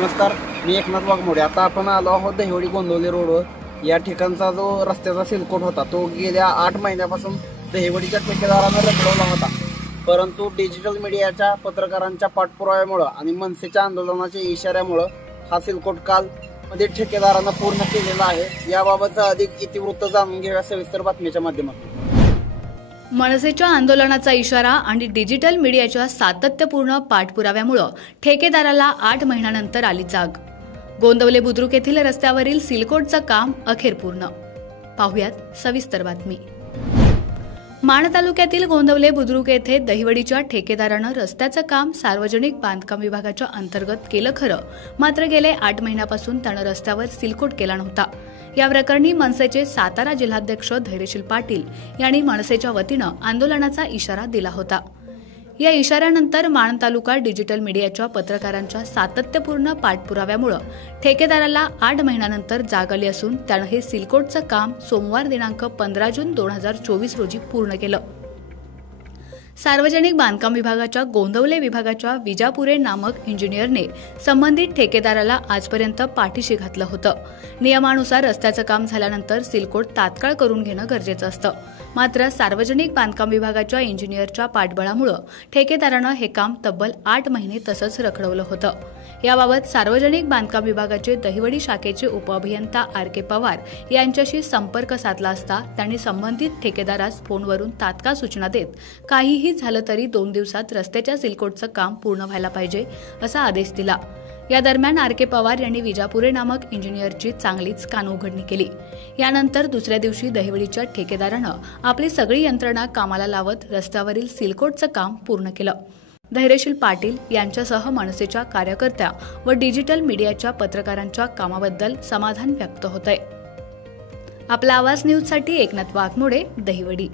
नमस्कार, मी एकनाथ वाघमोडे। आता आपण आलो आहोत दहिवडी गोंदवले रोडवर। या ठिकाणचा जो रस्त्याचा सिलकोट होता तो गेल्या 8 महिन्यापासून दहिवडीच्या ठेकेदाराने रखडवला होता, परंतु डिजिटल मीडियाच्या पत्रकारांच्या पाठपुराव्यामुळे आणि मनसेच्या आंदोलनाच्या इशाऱ्यामुळे हा सिलकोट काल मध्ये ठेकेदारांना पूर्ण केलेला आहे। याबाबतचा अधिक इतिवृत्त जाणून घेऊया सविस्तर बातमीच्या माध्यमातून। मनसेच्या आंदोलनाचा इशारा आणि डिजिटल मीडियाच्या सातत्यपूर्ण पाठपुराव्यामुळे ठेकेदाराला 8 महिन्यानंतर आली जाग। गोंदवले बुद्रुक येथील रस्त्यावरील सिलकोटचं काम अखेर पूर्ण। पाहुयात सविस्तर बातमी। माण तालुक्यातील गोंदवले बुद्रुक येथे दहिवडीच्या ठेकेदारानं रस्त्याचं काम सार्वजनिक बांधकाम विभागाच्या अंतर्गत केलं खरं, मात्र गेले 8 महिन्यापासून त्यानं रस्त्यावर सिलकोट केला नव्हता। या प्रकरणी मनसेचे सातारा जिल्हाध्यक्ष धैर्यशील पाटील यांनी मनसेच्या वतीनं आंदोलनाचा इशारा दिला होता। या इशाऱ्यानंतर माण तालुका डिजिटल मीडियाच्या पत्रकारांच्या सातत्यपूर्ण पाठपुराव्यामुळे ठेकेदाराला 8 महिन्यानंतर जाग आली असून त्यानं हे सिलकोटचं काम सोमवार दिनांक 15 जून 2024 रोजी पूर्ण केलं। सार्वजनिक बांधकाम विभागाच्या गोंदवले विभागाच्या विजापुरे नामक इंजिनियरने संबंधित ठेकेदाराला आजपर्यंत पाठीशी घातलं होतं। नियमानुसार रस्त्याचं काम झाल्यानंतर सिलकोट तात्काळ करून घेणं गरजेचं असतं, मात्र सार्वजनिक बांधकाम विभागाच्या इंजिनियरच्या पाठबळामुळे ठेकेदारानं हे काम तब्बल 8 महिने तसंच रखडवलं होतं। याबाबत सार्वजनिक बांधकाम विभागाचे दहिवडी शाखेचे उपअभियंता RK पवार यांच्याशी संपर्क साधला असता त्यांनी संबंधित ठेकेदारास फोनवरून तात्काळ सूचना देत काहीही झालं तरी 2 दिवसात रस्त्याच्या सिलकोटचं काम पूर्ण व्हायला पाहिजे असा आदेश दिला। या दरम्यान RK पवार यांनी विजापुरे नामक इंजिनियरची चांगलीच कानउघडणी केली। यानंतर दुसऱ्या दिवशी दहिवडीच्या ठेकेदारानं आपली सगळी यंत्रणा कामाला लावत रस्त्यावरील सिलकोटचं काम पूर्ण केलं। धैर्यशील पाटील यांच्यासह मनसेच्या कार्यकर्त्या व डिजिटल मीडियाच्या पत्रकारांच्या कामाबद्दल समाधान व्यक्त होतंय। आपला आवाज न्यूजसाठी एकनाथ वाघमोडे, दहिवडी।